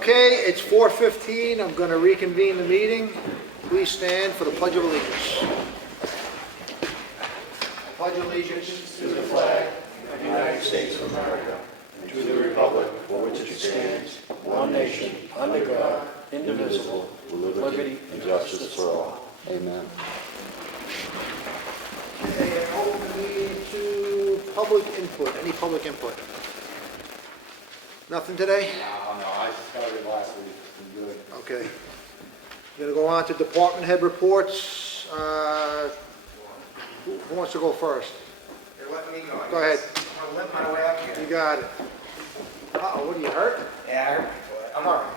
Okay, it's 4:15. I'm going to reconvene the meeting. Please stand for the Pledge of Allegiance. Pledge allegiance to the flag of the United States of America and to the republic for which it stands, one nation, under God, indivisible, with liberty and justice for all. Amen. Okay, and open the meeting to public input. Any public input? Nothing today? No, I started last week. It's been good. Okay. Going to go on to department head reports. Who wants to go first? You're letting me go. Go ahead. I'm gonna limp my way up You here. got it. Uh-oh, what are you hurt? Yeah, I hurt my foot. I'm all right.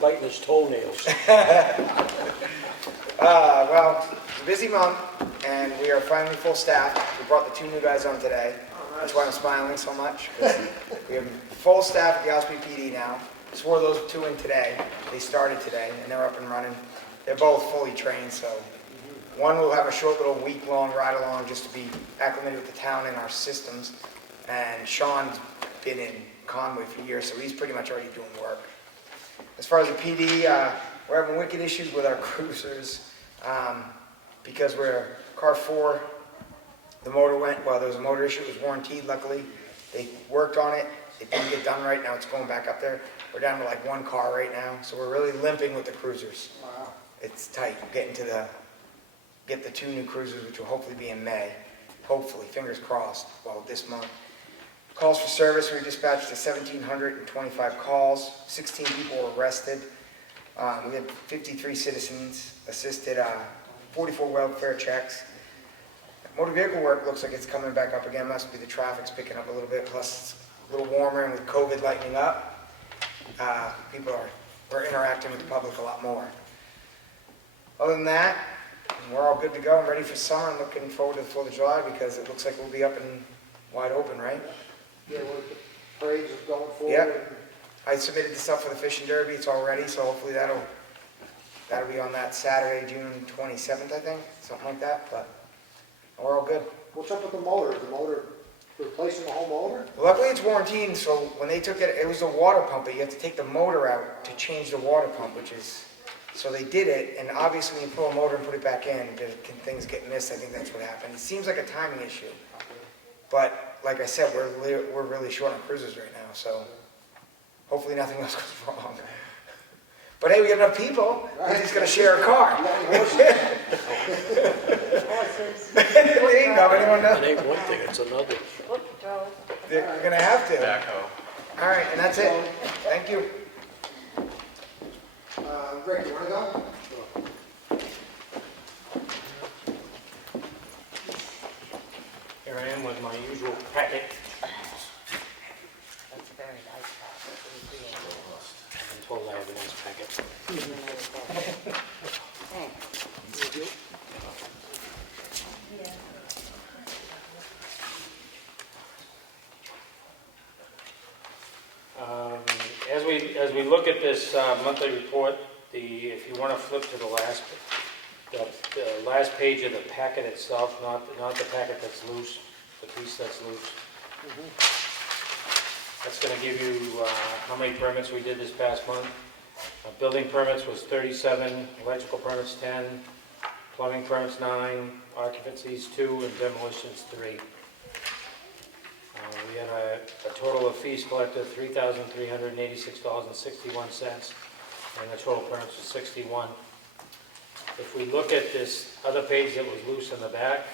Biting his toenails. Well, it's a busy month, and we are finally full staff. We brought the 2 new guys on today. That's why I'm smiling so much. 'Cause we have full staff at the Ossipee PD now. Swore those 2 in today. They started today, and they're up and running. They're both fully trained, so one will have a short little week-long ride-along just to be acclimated with the town and our systems. And Sean's been in Conway for years, so he's pretty much already doing work. As far as the PD, we're having wicked issues with our cruisers because we're car 4. The motor went, well, there was a motor issue. It was warranted, luckily. They worked on it. It didn't get done right. Now it's going back up there. We're down to like 1 car right now, so we're really limping with the cruisers. Wow. It's tight getting to get the 2 new cruisers, which will hopefully be in May. Hopefully, fingers crossed, well, this month. Calls for service, we dispatched to 1,725 calls. 16 people were arrested. We had 53 citizens assisted, 44 welfare checks. Motor vehicle work looks like it's coming back up again. Must be the traffic's picking up a little bit, plus it's a little warmer, and with COVID lightening up, we're interacting with the public a lot more. Other than that, we're all good to go. I'm ready for summer. I'm looking forward to the 4th of July because it looks like we'll be up and wide open, right? Yeah, well, the parades are going forward. Yep. I submitted the stuff for the fishing derby. It's all ready, so hopefully that'll be on that Saturday, June 27th, I think, something like that. But we're all good. What's up with the motor? Is the motor replacing the whole motor? Luckily, it's warranted, so when they took it, it was a water pump, but you have to take the motor out to change the water pump, which is, so they did it, and obviously when you pull a motor and put it back in, things get missed. I think that's what happened. It seems like a timing issue, but like I said, we're really short on cruisers right now, so hopefully nothing else goes wrong. But hey, we got enough people. We're just gonna share a car. There you go. Anyone know? It ain't one thing, it's another. We're gonna have to. Backhoe. All right, and that's it. Thank you. Rick, you want to go? Here I am with my usual packet. That's a very nice house. I'm told I have a nice packet. Thanks. As we look at this monthly report, if you want to flip to the last page of the packet itself, not the packet that's loose, the piece that's loose. That's going to give you how many permits we did this past month. Building permits was 37, electrical permits 10, plumbing permits 9, occupancies 2, and demolitions 3. We had a total of fees collected of $3,386.61, and the total permits was 61. If we look at this other page that was loose in the back,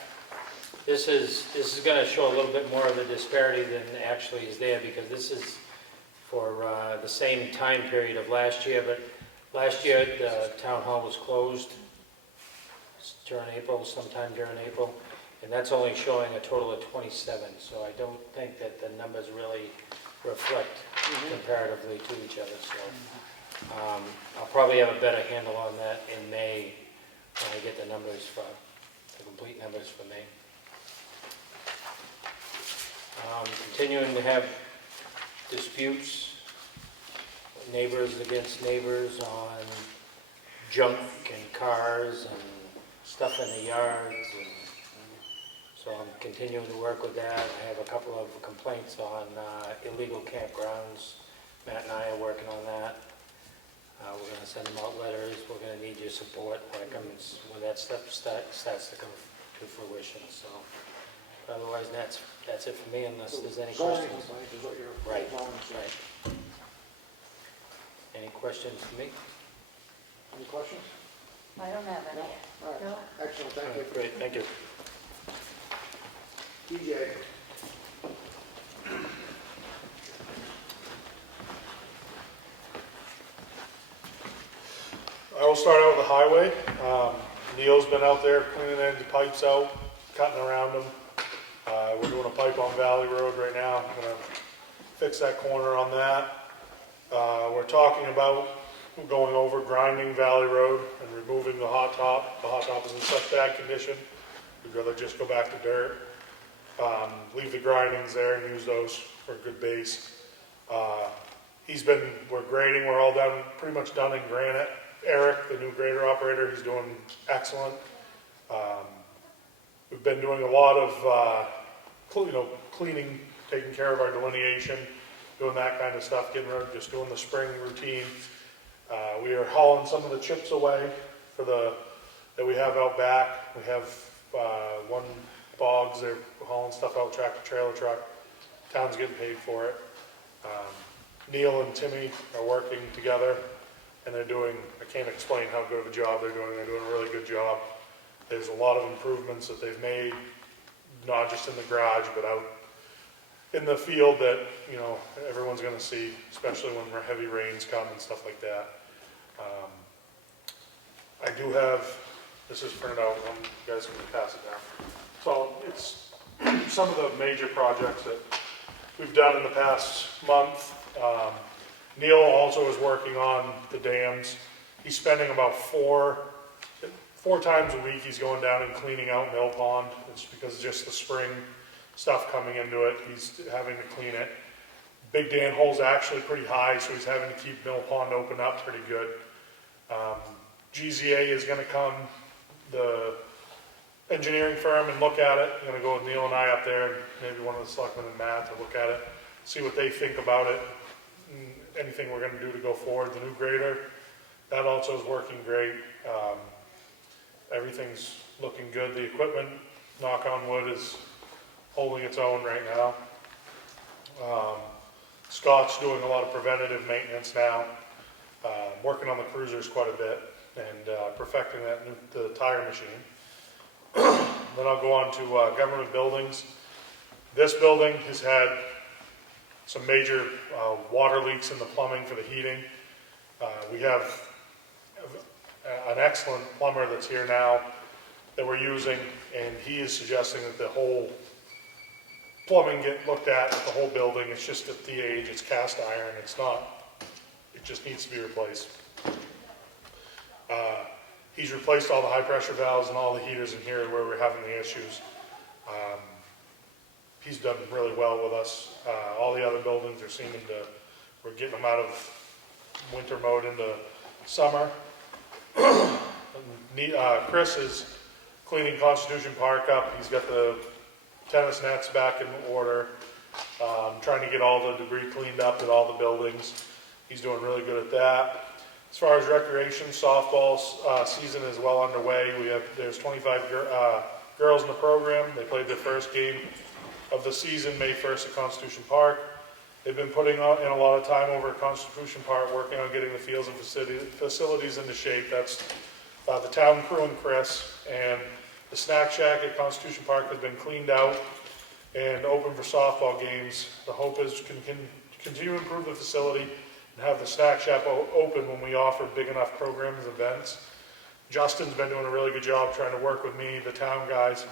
this is going to show a little bit more of the disparity than actually is there, because this is for the same time period of last year. But last year the town hall was closed during April, sometime during April. And that's only showing a total of 27, so I don't think that the numbers really reflect comparatively to each other. So I'll probably have a better handle on that in May when I get the numbers for the complete numbers for May. Continuing to have disputes, neighbors against neighbors on junk and cars and stuff in the yards. So I'm continuing to work with that. I have a couple of complaints on illegal campgrounds. Matt and I are working on that. send them out letters, we're gonna need your support when it comes, when that stuff starts to come to fruition, so. Otherwise, that's it for me unless there's any Zoning questions. complaint is what you're. Right, zoning. right. Any questions for me? Any questions? I don't have any. All right, excellent, thank you. Great, thank you. DJ. I will start out with the highway. Neil's been out there cleaning the pipes out, cutting around them. We're doing a pipe on Valley Road right now. I'm gonna fix that corner on that. We're talking about going over grinding Valley Road and removing the hot top. The hot top is in such bad condition, we'd rather just go back to dirt. Leave the grindings there and use those for a good base. We're grading, we're all done, pretty much done in granite. Eric, the new grader operator, he's doing excellent. We've been doing a lot of, cleaning, taking care of our delineation, doing that kind of stuff, just doing the spring routine. We are hauling some of the chips away that we have out back. We have one bogs, they're hauling stuff out tractor trailer truck. Town's getting paid for it. Neil and Timmy are working together and they're doing, I can't explain how good of a job they're doing a really good job. There's a lot of improvements that they've made, not just in the garage, but out in the field that, everyone's gonna see, especially when heavy rains come and stuff like that. I do have, this is printed out, you guys can pass it down. So it's some of the major projects that we've done in the past month. Neil also is working on the dams. He's spending about four times a week he's going down and cleaning out Mill Pond. It's because just the spring stuff coming into it, he's having to clean it. Big Dan hole's actually pretty high, so he's having to keep Mill Pond open up pretty good. GZA is gonna come, the engineering firm, and look at it. I'm gonna go with Neil and I up there, and maybe one of the selectmen and Matt to look at it, see what they think about it, and anything we're gonna do to go forward. The new grader, that also is working great. Everything's looking good. The equipment, knock on wood, is holding its own right now. Scott's doing a lot of preventative maintenance now, working on the cruisers quite a bit, and perfecting the tire machine. Then I'll go on to government buildings. This building has had some major water leaks in the plumbing for the heating. We have an excellent plumber that's here now that we're using, and he is suggesting that the whole plumbing get looked at the whole building. It's just at the age, it's cast iron, it just needs to be replaced. He's replaced all the high pressure valves and all the heaters in here where we're having the issues. He's done really well with us. All the other buildings are seeming to, we're getting them out of winter mode into summer. Chris is cleaning Constitution Park up. He's got the tennis nets back in order, trying to get all the debris cleaned up at all the buildings. He's doing really good at that. As far as recreation, softball season is well underway. There's 25 girls in the program. They played their first game of the season May 1st at Constitution Park. They've been putting in a lot of time over at Constitution Park, working on getting the fields and facilities into shape. That's the town crew and Chris. And the snack shack at Constitution Park has been cleaned out and open for softball games. The hope is to continue to improve the facility and have the snack shack open when we offer big enough programs and events. Justin's been doing a really good job trying to work with me, the town guys,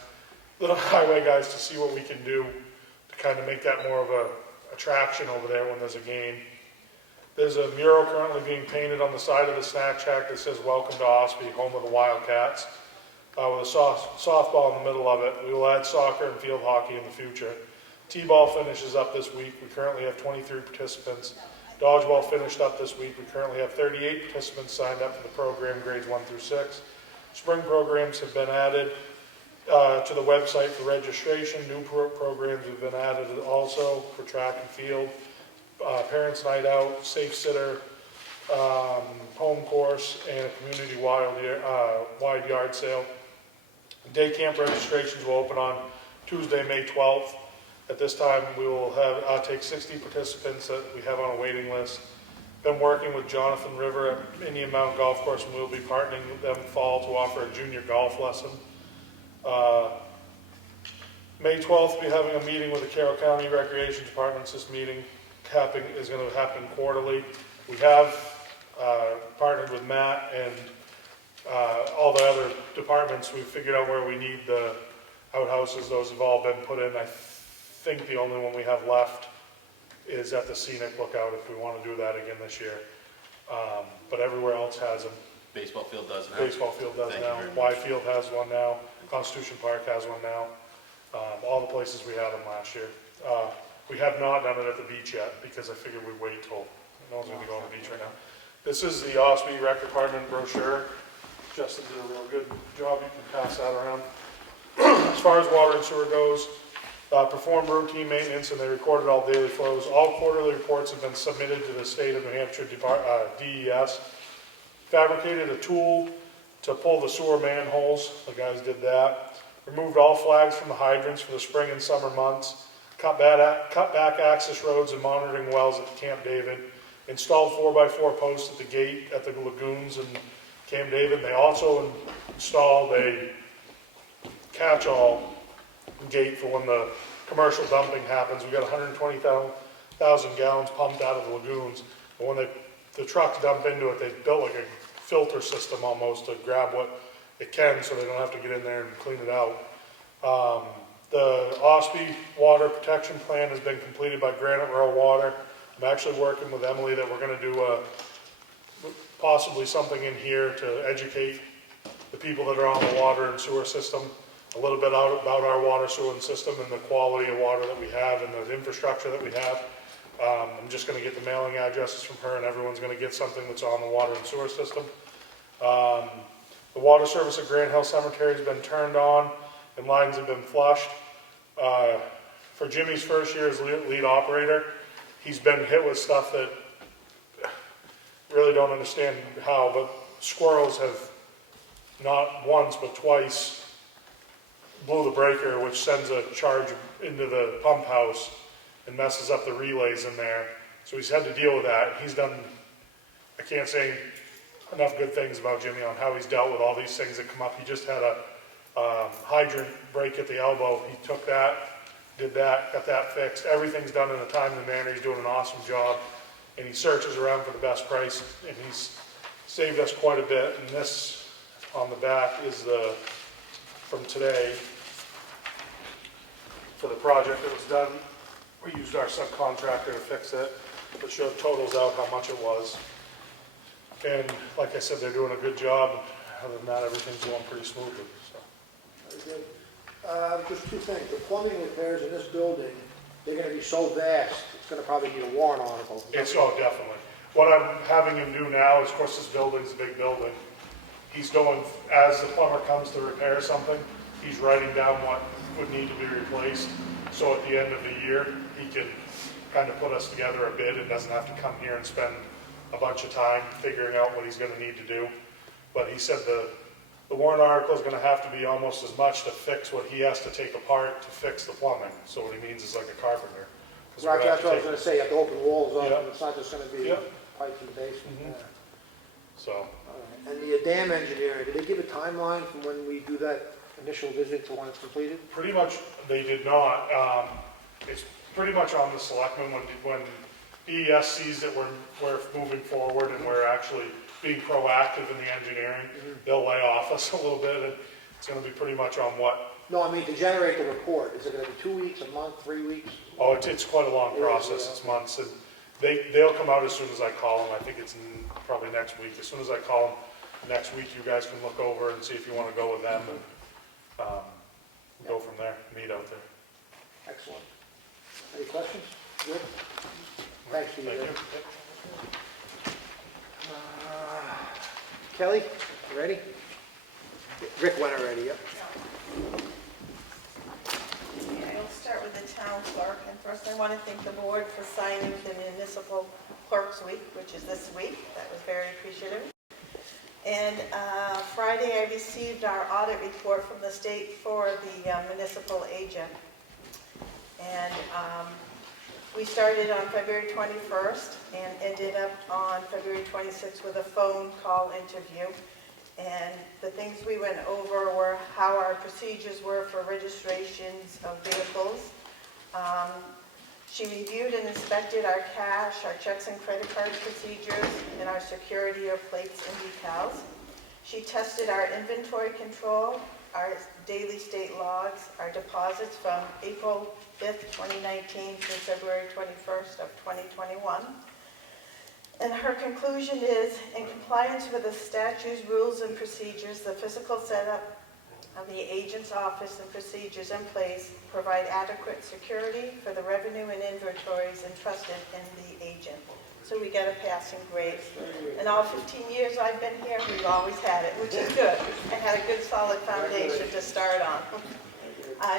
the highway guys, to see what we can do to kind of make that more of a attraction over there when there's a game. There's a mural currently being painted on the side of the snack shack that says "Welcome to Ossipee, home of the Wildcats," with a softball in the middle of it. We will add soccer and field hockey in the future. T-ball finishes up this week. We currently have 23 participants. Dodgeball finished up this week. We currently have 38 participants signed up for the program, grades 1 through 6. Spring programs have been added to the website for registration. New programs have been added also for track and field. Parents' night out, safe sitter, home course, and a community wide yard sale. Day camp registrations will open on Tuesday, May 12th. At this time, we will have take 60 participants that we have on a waiting list. Been working with Jonathan River at Indian Mountain Golf Course, and we'll be partnering with them in fall to offer a junior golf lesson. May 12th, we'll be having a meeting with the Carroll County Recreation Departments. This meeting is going to happen quarterly. We have partnered with Matt and all the other departments. We've figured out where we need the outhouses. Those have all been put in. I think the only one we have left is at the scenic lookout if we want to do that again this year. But everywhere else has them. Baseball field does now. Baseball field does Thank you now. very much. Y Field has one now. Constitution Park has one now. All the places we had them last year. We have not done it at the beach yet because I figured we'd wait till no one's going to be going to the beach right now. This is the Ossipee Rec Department brochure. Justin did a real good job. You can pass that around. As far as water and sewer goes, performed routine maintenance and they recorded all daily flows. All quarterly reports have been submitted to the state of New Hampshire DES. Fabricated a tool to pull the sewer manholes. The guys did that. Removed all flags from the hydrants for the spring and summer months. Cut back access roads and monitoring wells at Camp David. Installed 4x4 posts at the gate at the lagoons in Camp David. They also installed a catch-all gate for when the commercial dumping happens. We got 120,000 gallons pumped out of the lagoons. But when the trucks dump into it, they built like a filter system almost to grab what it can so they don't have to get in there and clean it out. The Ossipee Water Protection Plan has been completed by Granite Row Water. I'm actually working with Emily that we're going to do possibly something in here to educate the people that are on the water and sewer system a little bit about our water sewer system and the quality of water that we have and the infrastructure that we have. I'm just going to get the mailing addresses from her and everyone's going to get something that's on the water and sewer system. The water service at Grand Hill Cemetery has been turned on and lines have been flushed. For Jimmy's first year as lead operator, he's been hit with stuff that really don't understand how, but squirrels have not once but twice blew the breaker, which sends a charge into the pump house and messes up the relays in there. So he's had to deal with that. He's done, I can't say enough good things about Jimmy on how he's dealt with all these things that come up. He just had a hydrant break at the elbow. He took that, did that, got that fixed. Everything's done in a timely manner. He's doing an awesome job. And he searches around for the best price, and he's saved us quite a bit. And this on the back is from today for the project that was done. We used our subcontractor to fix it. It showed totals out how much it was. And like I said, they're doing a good job. Other than that, everything's going pretty smoothly. So. Very good. Just two things. The plumbing repairs in this building, they're going to be so vast, it's going to probably need a warrant article. Definitely. What I'm having him do now is, of course, this building's a big building. He's going, as the plumber comes to repair something, he's writing down what would need to be replaced. So at the end of the year, he can kind of put us together a bid and doesn't have to come here and spend a bunch of time figuring out what he's going to need to do. But he said the warrant article is going to have to be almost as much to fix what he has to take apart to fix the plumbing. So what he means is like a carpenter. Right, that's what I was going to say. You have to open walls up, Yeah. and it's not just going to be Yeah. pipes in the basement. Mhm. Yeah. So All right. And the dam engineering, did they give a timeline from when we do that initial visit to when it's completed? pretty much they did not. It's pretty much on the selectmen when DES sees that we're moving forward and we're actually being proactive in the engineering, they'll lay off us a little bit, and it's going to be pretty much on what. No, I mean to generate the report. Is it going to be 2 weeks, a month, 3 weeks? Oh, it's quite a long process. It's months, and they'll come out as soon as I call them. I think it's probably next week. As soon as I call them next week, you guys can look over and see if you want to go with them and go from there. Meet out there. Excellent. Any questions? Good? Thanks, Steve. Thank you. Kelly, you ready? Rick went already, yep. Okay, I'll start with the town clerk, and first I want to thank the board for signing the municipal Clerks Week, which is this week. That was very appreciative. And Friday, I received our audit report from the state for the municipal agent. And we started on February 21st and ended up on February 26th with a phone call interview. And the things we went over were how our procedures were for registrations of vehicles. She reviewed and inspected our cash, our checks and credit card procedures, and our security of plates and decals. She tested our inventory control, our daily state logs, our deposits from April 5th, 2019 through February 21st of 2021. And her conclusion is, in compliance with the statutes, rules, and procedures, the physical setup of the agent's office and procedures in place provide adequate security for the revenue and inventories entrusted in the agent. So we got a passing grade. In all 15 years I've been here, we've always had it, which is good. I had a good solid foundation to start on.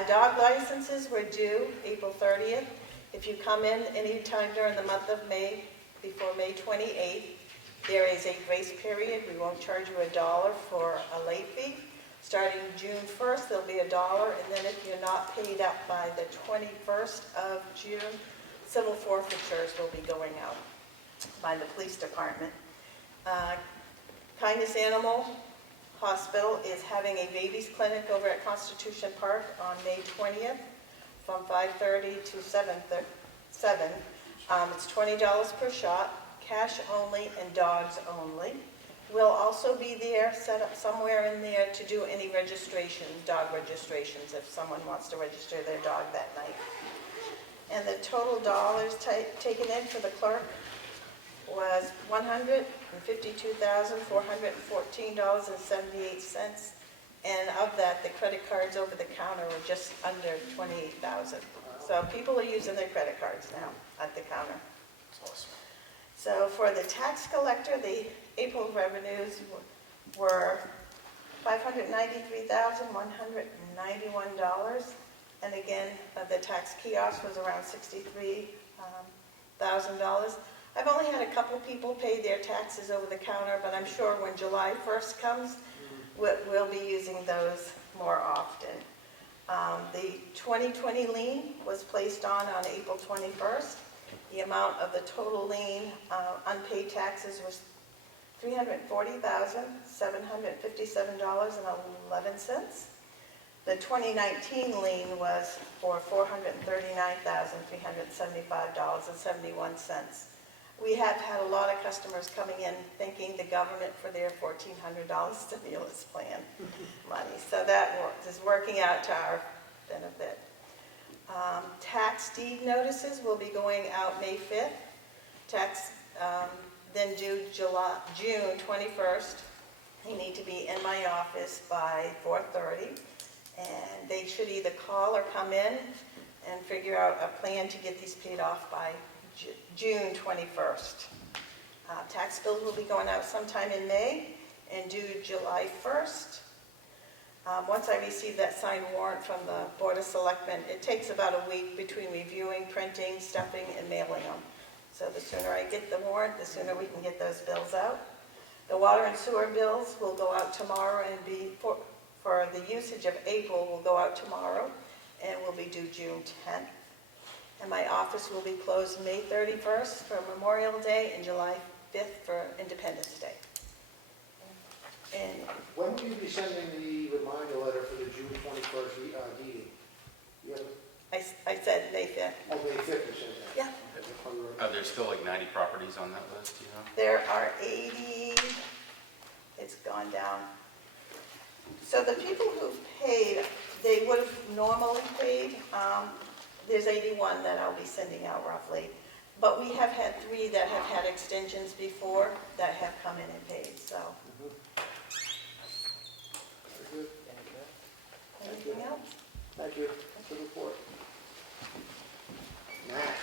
Dog licenses were due April 30th. If you come in any time during the month of May, before May 28th, there is a grace period. We won't charge you $1 for a late fee. Starting June 1st, there'll be $1, and then if you're not paid up by the 21st of June, civil forfeitures will be going out by the police department. Kindness Animal Hospital is having a babies clinic over at Constitution Park on May 20th from 5:30 to 7. It's $20 per shot, cash only and dogs only. We'll also be there, set up somewhere in there to do any registrations, dog registrations, if someone wants to register their dog that night. And the total dollars taken in for the clerk was $152,414.78. And of that, the credit cards over the counter were just under $28,000. So people are using their credit cards now at the counter. That's awesome. So for the tax collector, the April revenues were $593,191. And again, the tax kiosk was around $63,000. I've only had a couple people pay their taxes over the counter, but I'm sure when July 1st comes, we'll be using those more often. The 2020 lien was placed on April 21st. The amount of the total lien unpaid taxes was $340,757.11. The 2019 lien was for $439,375.71. We have had a lot of customers coming in thanking the government for their $1,400 stimulus plan money. So that is working out to our benefit. Tax deed notices will be going out May 5th. Tax then due June 21st. They need to be in my office by 4:30. And they should either call or come in and figure out a plan to get these paid off by June 21st. Tax bills will be going out sometime in May and due July 1st. Once I receive that signed warrant from the Board of Selectmen, it takes about a week between reviewing, printing, stuffing, and mailing them. So the sooner I get the warrant, the sooner we can get those bills out. The water and sewer bills will go out tomorrow and be, for the usage of April, will go out tomorrow and will be due June 10th. And my office will be closed May 31st for Memorial Day and July 5th for Independence Day. And When will you be sending the reminder letter for the June 21st deeding? You have, I said May 5th. oh, May 5th you said that? Yeah. Are there still like 90 properties on that list, do you know? There are 80, it's gone down. So the people who've paid, they would have normally paid, there's 81 that I'll be sending out roughly. But we have had 3 that have had extensions before that have come in and paid, so. Very good. Anything else? Thank you. That's the report. Matt?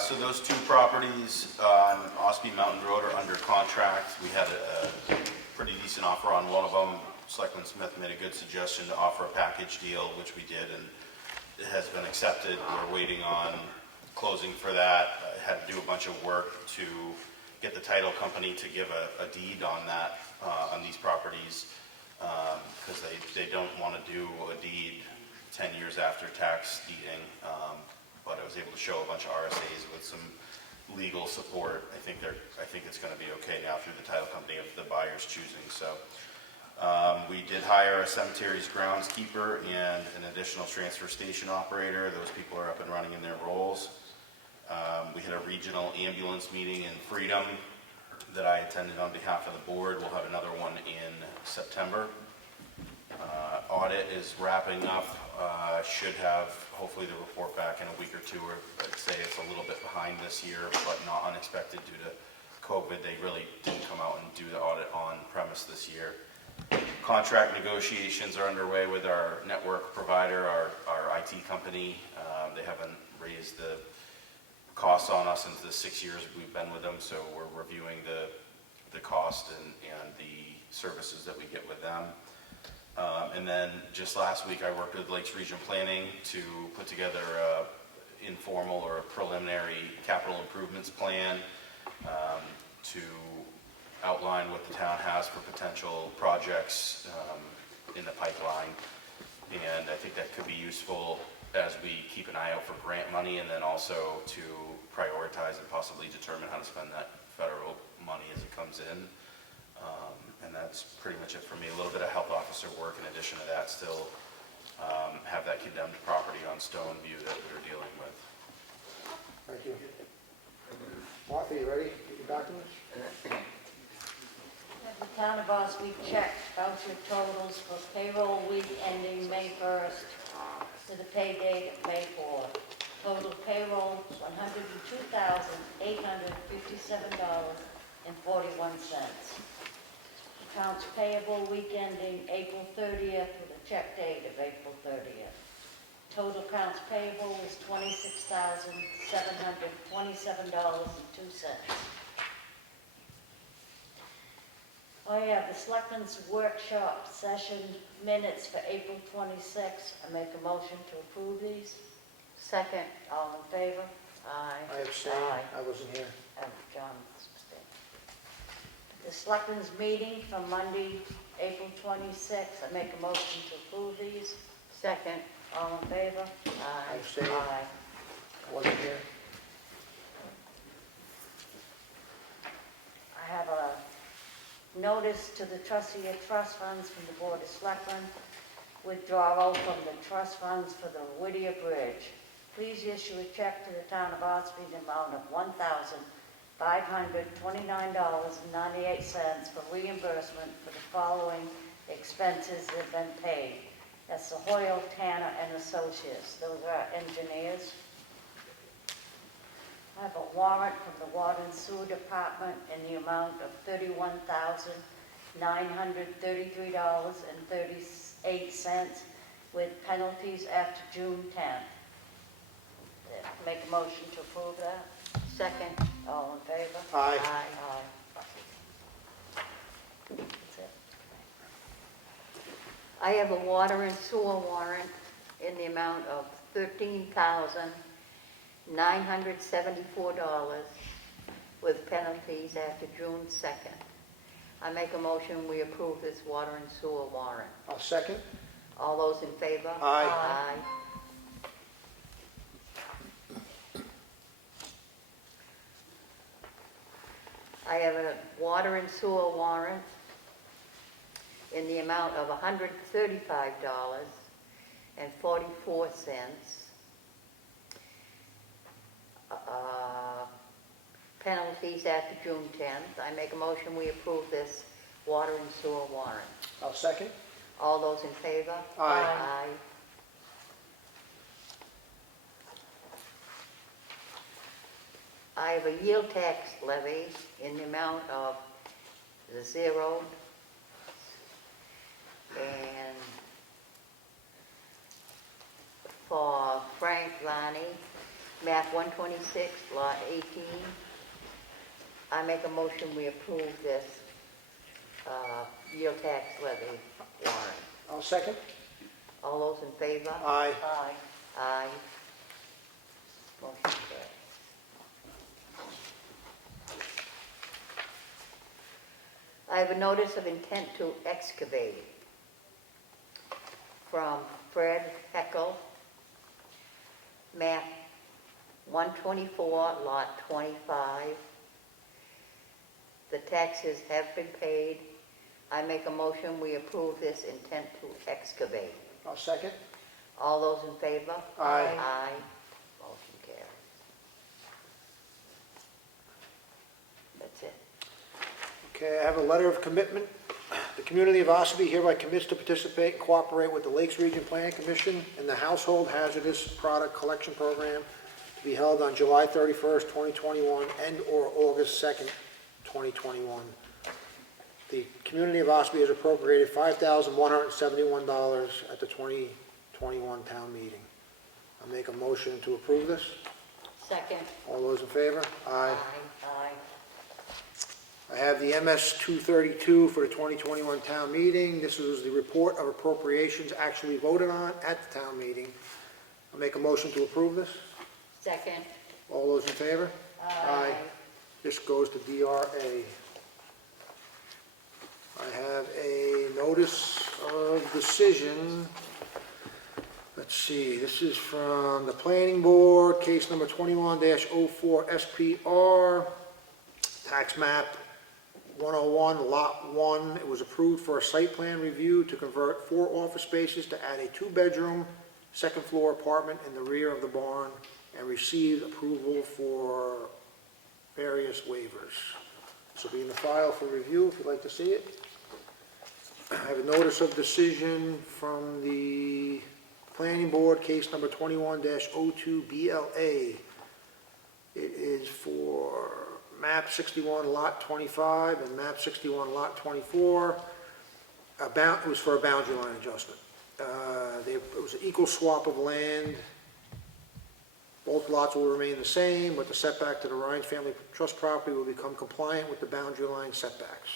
So those 2 properties on Ossipee Mountain Road are under contract. We had a pretty decent offer on one of them. Selectman Smith made a good suggestion to offer a package deal, which we did, and it has been accepted. We're waiting on closing for that. I had to do a bunch of work to get the title company to give a deed on that, on these properties, because they don't want to do a deed 10 years after tax deeding. But I was able to show a bunch of RSAs with some legal support. I think it's going to be okay now through the title company if the buyer's choosing. So we did hire a cemetery's groundskeeper and an additional transfer station operator. Those people are up and running in their roles. We had a regional ambulance meeting in Freedom that I attended on behalf of the board. We'll have another one in September. Audit is wrapping up. Should have hopefully the report back in a week or two, or I'd say it's a little bit behind this year, but not unexpected due to COVID. They really didn't come out and do the audit on premise this year. Contract negotiations are underway with our network provider, our IT company. They haven't raised the costs on us into the 6 years we've been with them, so we're reviewing the cost and the services that we get with them. And then just last week I worked with Lakes Region Planning to put together an informal or a preliminary capital improvements plan to outline what the town has for potential projects in the pipeline. And I think that could be useful as we keep an eye out for grant money, and then also to prioritize and possibly determine how to spend that federal money as it comes in. And that's pretty much it for me. A little bit of health officer work in addition to that, still have that condemned property on Stoneview that we're dealing with. Thank you. Martha, you ready? Get your documents? The town of Ossipee checked voucher totals for payroll week ending May 1st to the pay date of May 4th. Total payroll $102,857.41. Accounts payable week ending April 30th with a check date of April 30th. Total accounts payable is $26,727.02. I have the Selectmen's workshop session minutes for April 26th. I make a motion to approve these. Second. All in favor? Aye. I abstain. Aye. I wasn't here. And John abstained. The Selectmen's meeting for Monday, April 26th. I make a motion to approve these. Second. All in favor? I abstain. Aye. I wasn't here. I have a notice to the trustee of trust funds from the Board of Selectmen. Withdrawal from the trust funds for the Whittier Bridge. Please issue a check to the town of Ossipee in the amount of $1,529.98 for reimbursement for the following expenses that have been paid. That's the Hoyle, Tanner and Associates. Those are our engineers. I have a warrant from the Water and Sewer Department in the amount of $31,933.38 with penalties after June 10th. Make a motion to approve that. Second. All in favor? Aye. Aye. That's it. I have a water and sewer warrant in the amount of $13,974 with penalties after June 2nd. I make a motion we approve this water and sewer warrant. I'll second. All those in favor? Aye. Aye. I have a water and sewer warrant in the amount of $135.44. Penalties after June 10th. I make a motion we approve this water and sewer warrant. I'll second. All those in favor? Aye. Aye. I have a yield tax levy in the amount of $0. And for Frank Lonnie, map 126, lot 18, I make a motion we approve this yield tax levy warrant. I'll second. All those in favor? Aye. Aye. Aye. Motion carried. I have a notice of intent to excavate from Fred Heckel, map 124, lot 25. The taxes have been paid. I make a motion, we approve this intent to excavate. I'll second. All those in favor? Aye. Aye. Motion carries. That's it. Okay, I have a letter of commitment. The community of Ossipee hereby commits to participate and cooperate with the Lakes Region Planning Commission in the Household Hazardous Product Collection Program to be held on July 31st, 2021 and/or August 2nd, 2021. The community of Ossipee has appropriated $5,171 at the 2021 town meeting. I'll make a motion to approve this. Second. All those in favor? Aye. Aye. I have the MS 232 for the 2021 town meeting. This is the report of appropriations actually voted on at the town meeting. I'll make a motion to approve this. Second. All those in favor? Aye. This goes to DRA. I have a notice of decision. Let's see, this is from the planning board, case number 21-04 SPR, tax map 101, lot 1. It was approved for a site plan review to convert 4 office spaces to add a 2-bedroom, second floor apartment in the rear of the barn, and received approval for various waivers. This will be in the file for review if you'd like to see it. I have a notice of decision from the planning board, case number 21-02 BLA. It is for map 61 lot 25 and map 61 lot 24. It was for a boundary line adjustment. It was an equal swap of land. Both lots will remain the same, but the setback to the Rhines Family Trust property will become compliant with the boundary line setbacks.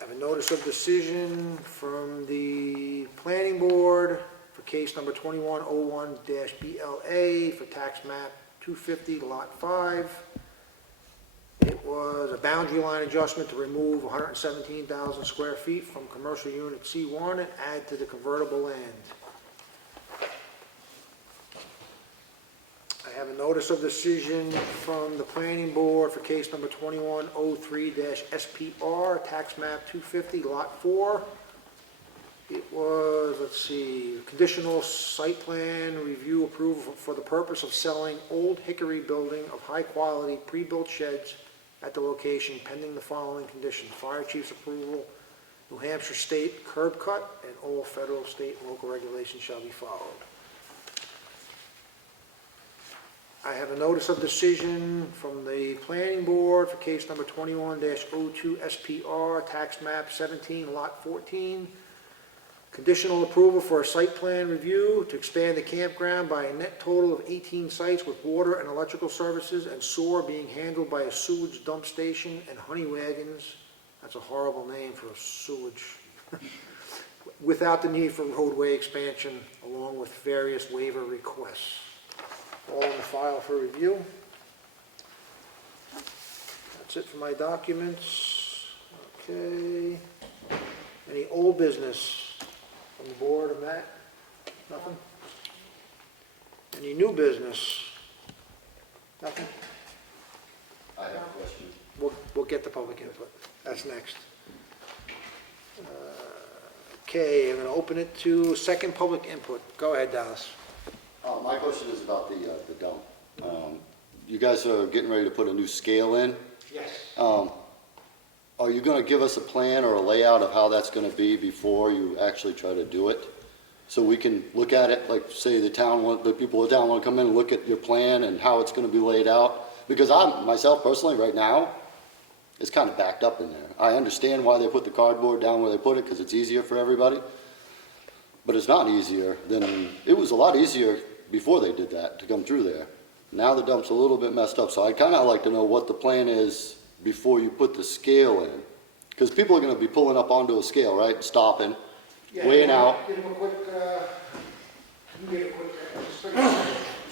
I have a notice of decision from the planning board for case number 2101-BLA for tax map 250 lot 5. It was a boundary line adjustment to remove 117,000 square feet from commercial unit C1 and add to the convertible land. I have a notice of decision from the planning board for case number 2103-SPR, tax map 250, lot 4. It was, let's see, conditional site plan review approval for the purpose of selling old hickory building of high-quality pre-built sheds at the location pending the following conditions: fire chief's approval, New Hampshire state curb cut, and all federal, state, and local regulations shall be followed. I have a notice of decision from the planning board for case number 21-02 SPR, tax map 17, lot 14. Conditional approval for a site plan review to expand the campground by a net total of 18 sites with water and electrical services and sewer being handled by a sewage dump station and honey wagons. That's a horrible name for a sewage. Without the need for roadway expansion, along with various waiver requests. All in the file for review. That's it for my documents. Okay. Any old business from the board of that? Nothing? Any new business? Nothing? I have a question. We'll get the public input. That's next. Okay, I'm going to open it to second public input. Go ahead, Dallas. My question is about the dump. You guys are getting ready to put a new scale in. Yes. Are you going to give us a plan or a layout of how that's going to be before you actually try to do it? So we can look at it, like say the people of the town want to come in and look at your plan and how it's going to be laid out? Because myself personally right now, it's kind of backed up in there. I understand why they put the cardboard down where they put it because it's easier for everybody. But it's not easier than, it was a lot easier before they did that to come through there. Now the dump's a little bit messed up, so I'd kind of like to know what the plan is before you put the scale in. Because people are going to be pulling up onto a scale, right, stopping, weighing out. Give them a quick,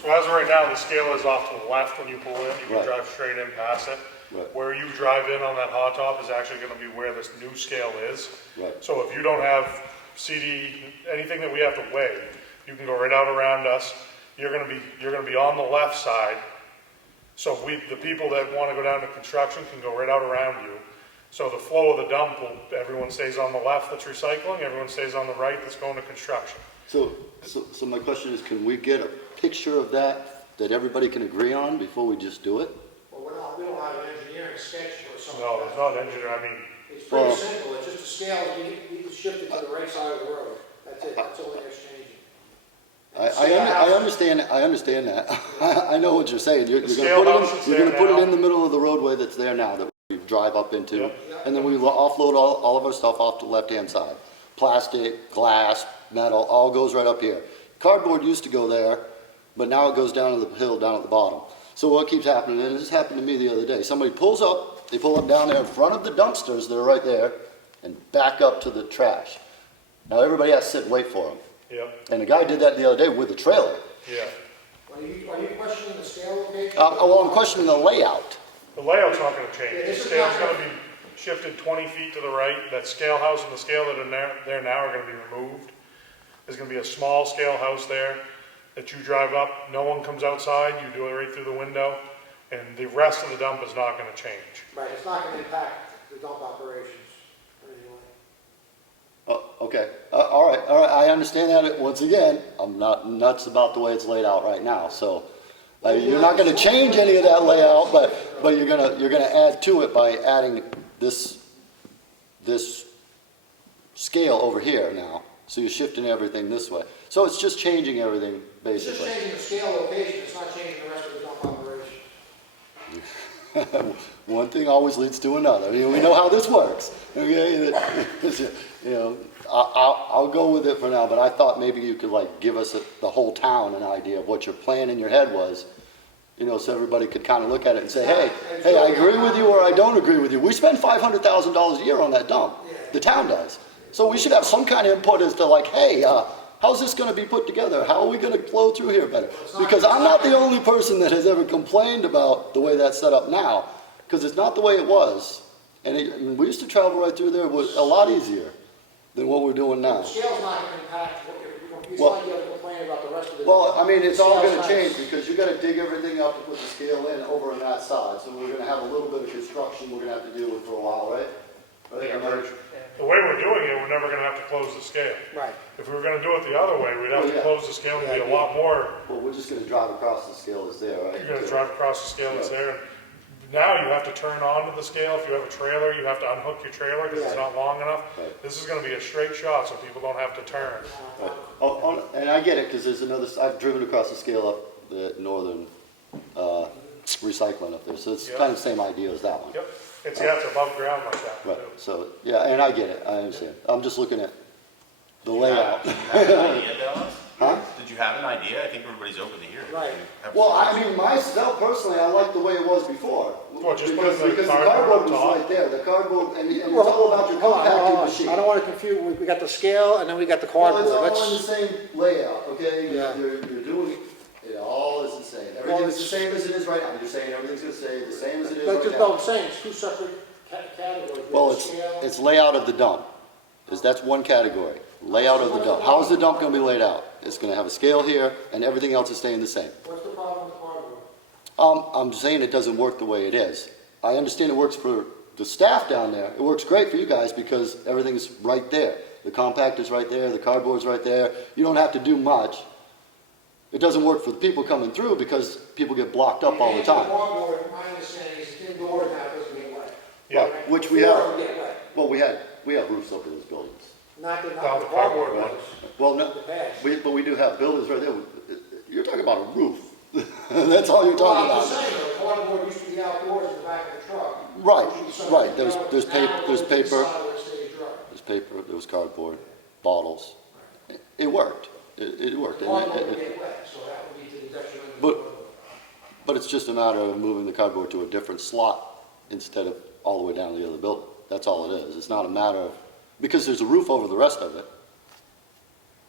So as of right now, the scale is off to the left when you pull in. You can Right. drive straight in past it. Right. Where you drive in on that hot top is actually gonna be where this new scale is. Right. So if you don't have CD, anything that we have to weigh, you can go right out around us. You're gonna be on the left side. So the people that wanna go down to construction can go right out around you. So the flow of the dump everyone stays on the left that's recycling, everyone stays on the right that's going to construction. So my question is, can we get a picture of that everybody can agree on before we just do it? Well, we don't have an engineering sketch or something. No, there's not an engineer, I mean, It's pretty Well- simple, it's just a scale, we can shift it to the right side of the road, that's it, that's all that's changing. I understand that. I know what you're saying. You're The gonna scale put house it is in, you're there gonna put it now. in the middle of the roadway that's there now that we drive up into. Yep. And then we offload all of our stuff off to the left-hand side. Plastic, glass, metal, all goes right up here. Cardboard used to go there, but now it goes down to the hill down at the bottom. So what keeps happening, and this happened to me the other day, somebody pulls up, they pull up down there in front of the dumpsters that are right there and back up to the trash. Now everybody has to sit and wait for them. yep, And the guy did that the other day with a trailer. yeah. Are you questioning the scale location? Well, I'm questioning the layout. The layout's not gonna change. Yeah, The this is scale's not gonna be shifted 20 feet to the right. That scale house and the scale that are there now are gonna be removed. There's gonna be a small scale house there that you drive up, no one comes outside, you do it right through the window, and the rest of the dump is not gonna change. Right, it's not gonna impact the dump operations, or anything like Oh, okay, all right, I understand that. Once again, I'm not nuts about the way it's laid out right now, so you're not gonna change any of that layout, but you're gonna add to it by adding this scale over here now. So you're shifting everything this way. So it's just changing everything, It's just basically. changing the scale location, it's not changing the rest of the dump operation. One thing always leads to another. I mean, we know how this works. Okay, you know, I'll go with it for now. But I thought maybe you could like give us the whole town an idea of what your plan in your head was. You know, so everybody could kind of look at it and say, hey, I agree with you or I don't agree with you. We spend $500,000 a year on that dump. The town does. So we should have some kind of input as to like, hey, how's this going to be put together? How are we going to flow through here better? Because I'm not the only person that has ever complained about the way that's set up now, because it's not the way it was. And I mean, we used to travel right through there. It was a lot easier than what we're doing now. The scale's not gonna impact, it's Well- like you have to complain about the rest of the. Well, I mean, it's all Scale's gonna not- change because you gotta dig everything up to put the scale in over on that side. So we're gonna have a little bit of construction we're gonna have to deal with for a while, right? Yeah, the way we're doing it, we're never gonna have to close the scale. Right. If we were gonna do it the other way, we'd have Oh, to yeah. close the scale and be Yeah, a lot more. Well, we're just gonna drive across the scale that's there, right? You're gonna drive across the scale that's there. Now you have to turn onto the scale. If you have a trailer, you have to unhook your trailer because it's not long enough. Right. This is gonna be a straight shot so people don't have to turn. Right. Oh, and I get it, because there's another, I've driven across the scale up the northern, recycling up there, so it's Yeah. kind of the same idea as that one. Yep, it's above ground like that Right, too. so, yeah, and I get it, I understand. I'm just looking at the layout. Did you have an idea, Dallas? Huh? Did you have an idea? I think everybody's open to hear. it. Right. Have Well, I some- mean, myself personally, I like the way it was before. Well, just put Because the because the cardboard cardboard up was top. right there, the cardboard, and it's Well, all about your hold on, compacting machine. I don't wanna confuse, we got the scale and then we got the Well, cardboard, it's all let's. in the same layout, okay? Yeah. You're doing, it all is the same. Everything's the same as it is right now. You're saying everything's gonna stay the same as it is That's right just, no, now. I'm saying, it's two separate categories. Well, The it's, scale- it's layout of the dump, that's one category. Layout of the dump. How's the dump gonna be laid out? It's gonna have a scale here, and everything else is staying the same. What's the problem with cardboard? I'm saying it doesn't work the way it is. I understand it works for the staff down there. It works great for you guys because everything's right there. The compactor's right there, the cardboard's right there. You don't have to do much. It doesn't work for the people coming through because people get blocked up all the time. Cardboard, my understanding is it's indoors now, it doesn't get wet. Yeah. Right, which we Before have, it would get wet, well, we have roofs over those buildings. not the the cardboard cardboard ones. Well, no, The pads. but we do have buildings right there. You're talking about a roof. That's all you're talking Well, I'm about. just saying, the cardboard used to be outdoors in the back of the truck. Right, There should be something right. There's now paper, there's it's paper, inside where it stays dry. there's paper, there was cardboard, bottles. It worked. It worked. And Cardboard would get wet, so that would be to the detriment of the But- cardboard. But it's just a matter of moving the cardboard to a different slot instead of all the way down to the other building. That's all it is. It's not a matter of, because there's a roof over the rest of it.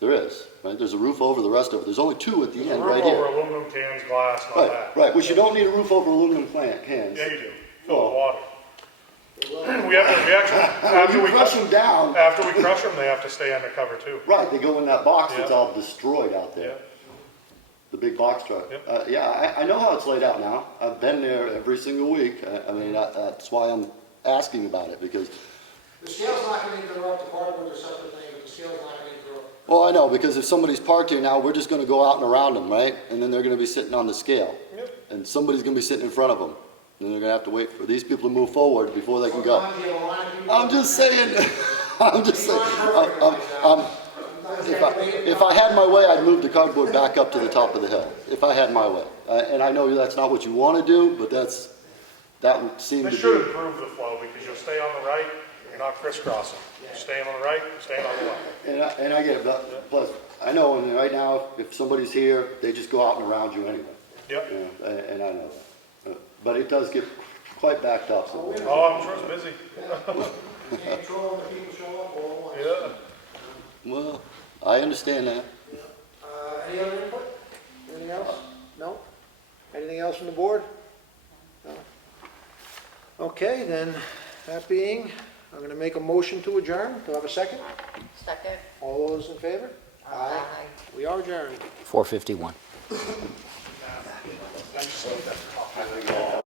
There is, right? There's a roof over the rest of it. There's only two at the There's a end, roof right over here. aluminum cans, glass, and all Right, that. right, which you don't need a roof over aluminum cans. Yeah, you do. Fill with water. We actually, When you crush them down, after we crush them, they have to stay undercover too. right, they go in that box that's Yeah. all destroyed out there. Yeah. The big box truck. Yep. Yeah, I know how it's laid out now. I've been there every single week. I mean, that's why I'm asking about it, because, The scale's not gonna interrupt, the cardboard's a separate thing, but the scale's not gonna interrupt. well, I know, because if somebody's parked here now, we're just gonna go out and around them, right? And then they're gonna be sitting on the scale. Yep. And somebody's gonna be sitting in front of them. And they're gonna have to wait for these people to move forward before they can go. Sometimes you have a line of people- I'm just saying, I'm just saying, if I had my way, I'd move the cardboard back up to the top of the hill, if I had my way. And I know that's not what you want to do, but that would seem to This be. should improve the flow because you'll stay on the right, you're not crisscrossing. You're staying on the right, you're staying on the left. And I get it, but plus, I know, and right now, if somebody's here, they just go out and around you anyway. Yep. You know, and I know that. But it does get quite backed up sometimes. Oh, I'm sure it's busy. You can't control when the people show up all at once. Yeah. Well, I understand that. Any other input? Anything else? No? Anything else from the board? No? Okay, then, that being, I'm gonna make a motion to adjourn. Do I have a second? Second. All those in favor? Aye. We are adjourned. 4:51.